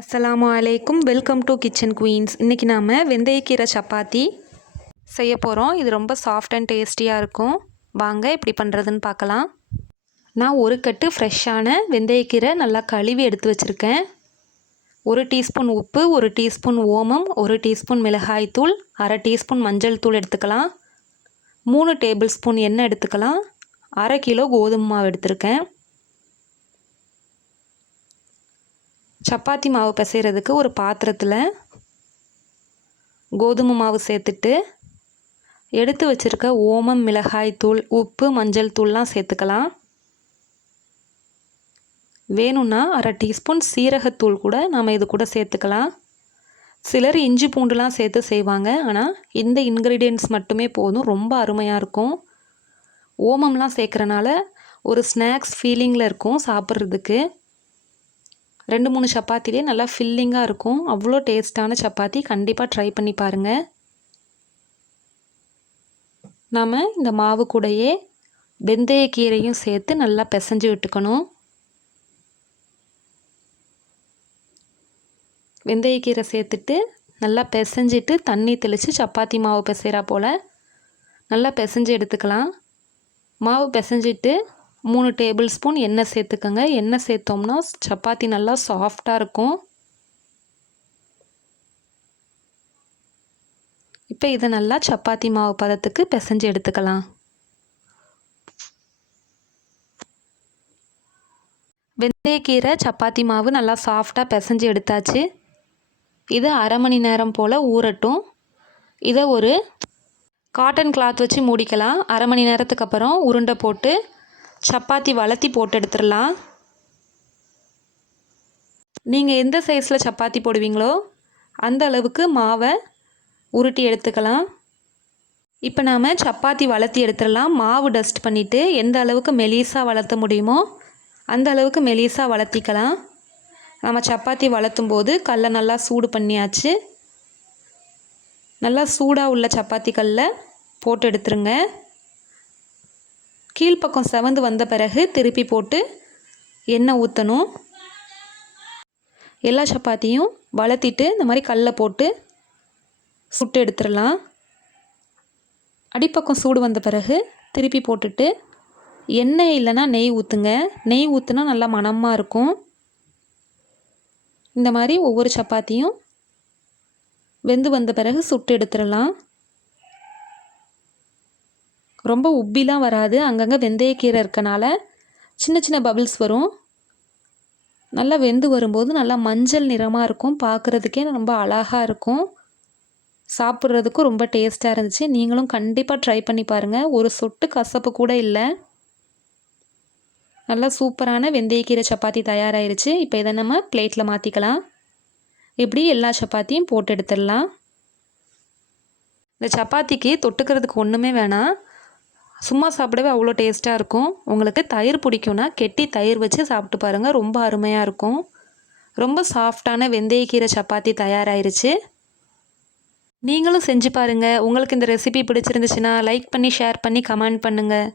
அஸ்ஸலாமு அலைக்கும். Welcome to Kitchen Queens. இன்றைக்கி நாம் வெந்தயக்கீரை சப்பாத்தி செய்ய போகிறோம். இது ரொம்ப சாஃப்ட் அண்ட் டேஸ்டியாக இருக்கும். வாங்க எப்படி பண்ணுறதுன்னு பார்க்கலாம். நான் ஒரு கட்டு ஃப்ரெஷ்ஷான வெந்தயக்கீரை நல்லா கழுவி எடுத்து வச்சுருக்கேன். 1 டீஸ்பூன் உப்பு, 1 டீஸ்பூன் ஓமம், 1 டீஸ்பூன் மிளகாய்த்தூள், அரை டீஸ்பூன் மஞ்சள் தூள் எடுத்துக்கலாம். 3 டேபிள் ஸ்பூன் எண்ணெய் எடுத்துக்கலாம். அரை கிலோ கோதுமை மாவு எடுத்திருக்கேன். சப்பாத்தி மாவு பிசைகிறதுக்கு ஒரு பாத்திரத்தில் கோதுமை மாவு சேர்த்துட்டு எடுத்து வச்சுருக்க ஓமம், மிளகாய் தூள், உப்பு, மஞ்சள் தூள்லாம் சேர்த்துக்கலாம். வேணும்னா அரை டீஸ்பூன் சீரகத்தூள் கூட நாம் இது கூட சேர்த்துக்கலாம். சிலர் இஞ்சி பூண்டுலாம் சேர்த்து செய்வாங்க. ஆனால் இந்த இன்க்ரீடியன்ட்ஸ் மட்டுமே போதும், ரொம்ப அருமையாக இருக்கும். ஓமம்லாம் சேர்க்குறனால ஒரு ஸ்நாக்ஸ் ஃபீலிங்கில் இருக்கும் சாப்பிட்றதுக்கு. 2-3 சப்பாத்திலே நல்லா ஃபில்லிங்காக இருக்கும். அவ்வளோ டேஸ்ட்டான சப்பாத்தி. கண்டிப்பாக ட்ரை பண்ணி பாருங்கள். நாம் இந்த மாவு கூடையே வெந்தயக்கீரையும் சேர்த்து நல்லா பிசைஞ்சு விட்டுக்கணும். வெந்தயக்கீரை சேர்த்துட்டு நல்லா பிசைஞ்சிட்டு தண்ணி தெளித்து சப்பாத்தி மாவு பிசைகிறா போல் நல்லா பிசைஞ்சு எடுத்துக்கலாம். மாவு பிசைஞ்சிட்டு 3 டேபிள் ஸ்பூன் எண்ணெய் சேர்த்துக்கோங்க. எண்ணெய் சேர்த்தோம்னா சப்பாத்தி நல்லா சாஃப்டாக இருக்கும். இப்போ இதை நல்லா சப்பாத்தி மாவு பதத்துக்கு பிசைஞ்சு எடுத்துக்கலாம். வெந்தயக்கீரை சப்பாத்தி மாவு நல்லா சாஃப்டாக பிசைஞ்சு எடுத்தாச்சு. இது அரை மணி நேரம் போல் ஊறட்டும். இதை ஒரு காட்டன் கிளாத் வச்சு மூடிக்கலாம். அரை மணி நேரத்துக்கு அப்புறம் உருண்டை போட்டு சப்பாத்தி வளர்த்தி போட்டு எடுத்துடலாம். நீங்கள் எந்த சைஸில் சப்பாத்தி போடுவீங்களோ அந்த அளவுக்கு மாவை உருட்டி எடுத்துக்கலாம். இப்போ நாம் சப்பாத்தி வளர்த்தி எடுத்துடலாம். மாவு டஸ்ட் பண்ணிவிட்டு எந்த அளவுக்கு மெலிசாக வளர்த்த முடியுமோ அந்த அளவுக்கு மெலிசாக வளர்த்திக்கலாம். நம்ம சப்பாத்தி வளர்த்தும் போது கல்லை நல்லா சூடு பண்ணியாச்சு. நல்லா சூடாக உள்ள சப்பாத்தி கல்லை போட்டு எடுத்துருங்க. கீழ்ப்பக்கம் செவந்து வந்த பிறகு திருப்பி போட்டு எண்ணெய் ஊற்றணும். எல்லா சப்பாத்தியும் வளர்த்திட்டு இந்த மாதிரி கல்லை போட்டு சுட்டு எடுத்துடலாம். அடிப்பக்கம் சூடு வந்த பிறகு திருப்பி போட்டுட்டு எண்ணெய் இல்லைன்னா நெய் ஊற்றுங்க. நெய் ஊற்றுனா நல்லா மணமாக இருக்கும். இந்த மாதிரி ஒவ்வொரு சப்பாத்தியும் வெந்து வந்த பிறகு சுட்டு எடுத்துடலாம். ரொம்ப உப்பிலாம் வராது. அங்கங்கே வெந்தயக்கீரை இருக்கனால சின்ன சின்ன பபிள்ஸ் வரும். நல்லா வெந்து வரும்போது நல்லா மஞ்சள் நிறமாக இருக்கும். பார்க்குறதுக்கே ரொம்ப அழகாக இருக்கும். சாப்பிட்றதுக்கும் ரொம்ப டேஸ்ட்டாக இருந்துச்சு. நீங்களும் கண்டிப்பாக ட்ரை பண்ணி பாருங்கள். ஒரு சொட்டு கசப்பு கூட இல்லை. நல்லா சூப்பரான வெந்தயக்கீரை சப்பாத்தி தயாராகிருச்சு. இப்போ இதை நம்ம பிளேட்டில் மாற்றிக்கலாம். இப்படி எல்லா சப்பாத்தியும் போட்டு எடுத்துடலாம். இந்த சப்பாத்திக்கு தொட்டுக்கிறதுக்கு ஒன்றுமே வேணாம். சும்மா சாப்பிடவே அவ்வளோ டேஸ்ட்டாக இருக்கும். உங்களுக்கு தயிர் பிடிக்கும்னா கெட்டி தயிர் வச்சு சாப்பிட்டு பாருங்கள். ரொம்ப அருமையாக இருக்கும். ரொம்ப சாஃப்டான வெந்தயக்கீரை சப்பாத்தி தயாராகிருச்சு. நீங்களும் செஞ்சு பாருங்கள். உங்களுக்கு இந்த ரெசிபி பிடிச்சிருந்துச்சுன்னா லைக் பண்ணி, ஷேர் பண்ணி, கமெண்ட் பண்ணுங்கள்.